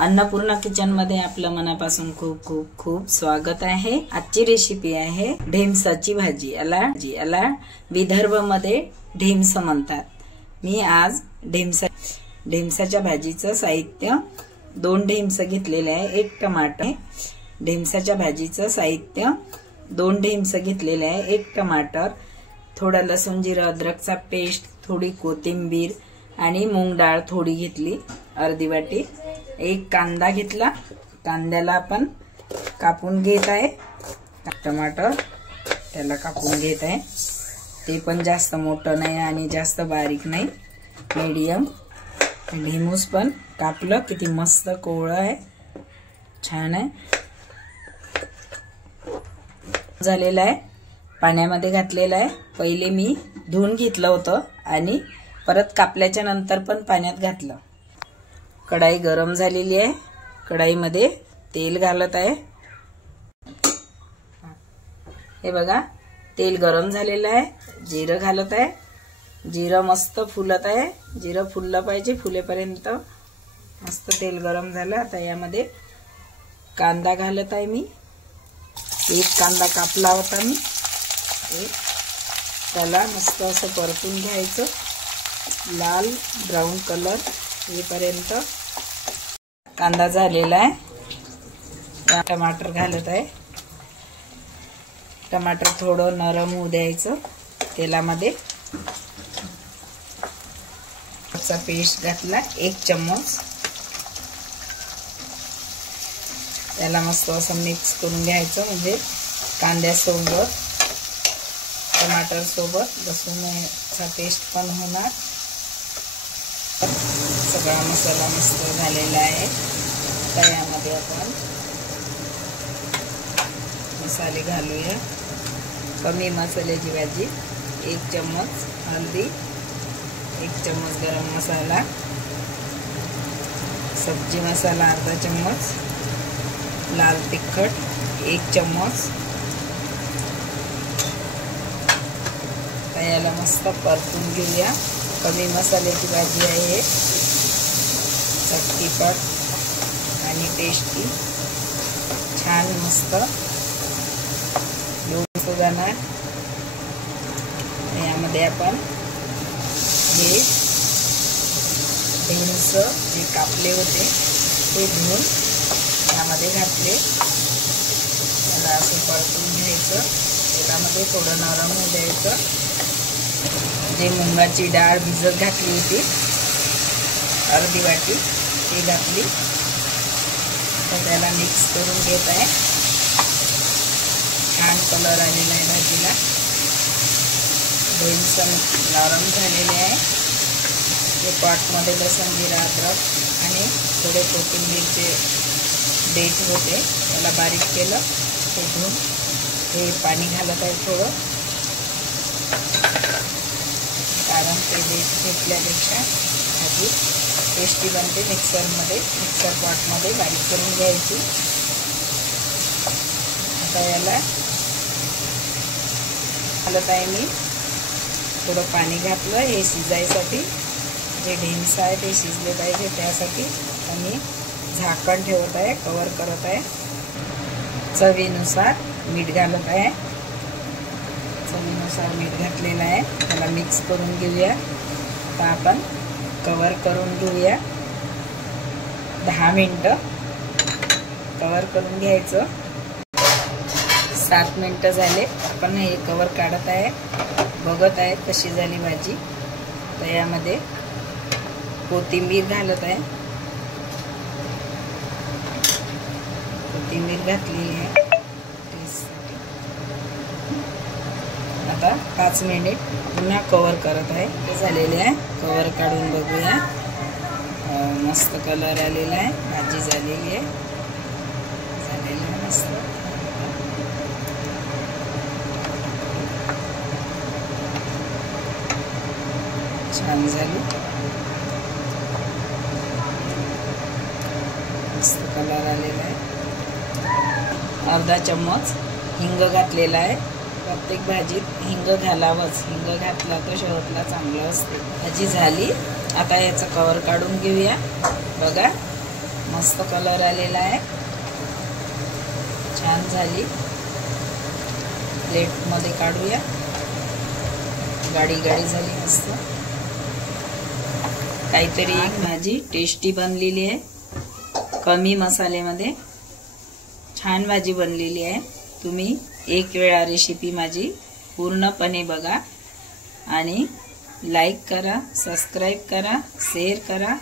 Annapurna kitchen मध्ये आपलं मनापासून खूप खूप खूप स्वागत आहे। आजची रेसिपी आहे ढेमसाची भाजी। याला विदर्भ मध्ये ढेमस म्हणतात। मी आज ढेमसाच्या भाजीचं साहित्य 2 ढेमस घेतलेले आहे, 1 टमाटर। ढेमसाच्या भाजीचं साहित्य 2 ढेमस घेतलेले आहे, 1 टमाटर, थोडा लसूण जिरा अद्रकचा पेस्ट, थोडी कोथिंबीर आणि मूग डाळ थोडी घेतली अर्धी वाटी। 1 कांदा घेतला, कांद्याला आपण कापून घेत आहे। टमाटर त्याला कापून घेत आहे, ते पण जास्त मोठं नाही आणि जास्त बारीक नाही, मीडियम। ढेमूस पण कापलं, किती मस्त कोवळं आहे, छान आहे। झालेला आहे, पाण्यामध्ये घातलेला आहे। पहिले मी धुवून घेतलं होतं आणि परत कापल्याच्या नंतर पण पाण्यात घातलं। कढाई गरम झालेली आहे, कढाईमध्ये तेल घालत आहे। हे बघा, तेल गरम झालेलं आहे, जिरं घालत आहे। जिरं मस्त फुलत आहे, जिरं फुललं पाहिजे, फुलेपर्यंत मस्त तेल गरम झालं। आता यामध्ये कांदा घालत आहे मी। 1 कांदा कापला होता मी, त्याला मस्त असं परतून घ्यायचं, लाल ब्राऊन कलर येईपर्यंत। कांदा झालेला आहे, टमाटर घालत आहे। टमाटर थोडं नरम होऊ द्यायचं तेलामध्ये। पेस्ट घातला 1 चम्मच, त्याला मस्त असं मिक्स करून घ्यायचं, म्हणजे कांद्यासोबत टमाटर सोबत लसूणचा पेस्ट पण होणार। सगळा मसाला मस्त झालेला आहे। तर यामध्ये आपण मसाले घालूया। कमी मसाल्याची भाजी, 1 चम्मच हळदी, 1 चम्मच गरम मसाला, सब्जी मसाला अर्धा चम्मच, लाल तिखट 1 चम्मच। याला मस्त परतून घेऊया। कमी मसाल्याची भाजी आहे, चटपट आणि टेस्टी, छान मस्त लोणचं जाणार। यामध्ये आपण हे ढेमस जे कापले होते ते धुवून यामध्ये घातले, त्याला असं परतून घ्यायचं। त्यामध्ये थोडं नरम होऊ द्यायचं। जे मुंगाची डाळ भिजत घातली होती अर्धी वाटी, ती घातली, तर त्याला मिक्स करून घेत आहे। छान कलर आलेला आहे भाजीला, ढेमस नरम झालेले आहे। ते पॉटमध्ये लसूण जिरा अद्रक आणि थोडे कोथिंबीरचे देठ होते, त्याला बारीक केलं, ते धुवून हे पाणी घालत आहे थोडं, कारण ते देठ घेतल्यापेक्षा भाजी टेस्टी बनते। मिक्सर पॉटमध्ये बारीक करून घ्यायची। आता याला घालत आहे मी, थोडं पाणी घातलं हे शिजायसाठी, जे ढेमस आहे ते शिजले पाहिजे त्यासाठी। आणि झाकण ठेवत आहे, कवर करत आहे। चवीनुसार मीठ घालत आहे, चवीनुसार मीठ घातलेलं आहे। त्याला मिक्स करून घेऊया। आता आपण कवर करून घेऊया, 10 मिनिटं कवर करून घ्यायचं। 7 मिनिटं झाले, आपण हे कवर काढत आहे, बघत आहे कशी झाली भाजी। तर यामध्ये कोथिंबीर घालत आहे, कोथिंबीर घातलेली आहे टेस्टसाठी। आता 5 मिनिट पुन्हा कवर करत आहे, ते झालेले आहे। कवर काढून बघूया, मस्त कलर आलेला आहे, भाजी झालेली आहे, मस्त। छान झाली, मस्त कलर आलेला आहे। अर्धा चम्मच हिंग घातलेला आहे, प्रत्येक भाजीत हिंग घालावंच, हिंग घातला तर शरीराला चांगलं असते। भाजी झाली, आता याचं कवर काढून घेऊया। बघा मस्त कलर आलेला आहे, छान झाली। प्लेट मध्ये काढूया। गाडी गाडी झाली मस्त। काहीतरी एक भाजी टेस्टी बनलेली आहे, कमी मसाल्यामध्ये छान भाजी बनलेली आहे। तुम्ही एक वेळा रेसिपी माझी पूर्णपणे बघा आणि लाईक करा, सबस्क्राइब करा, शेअर करा।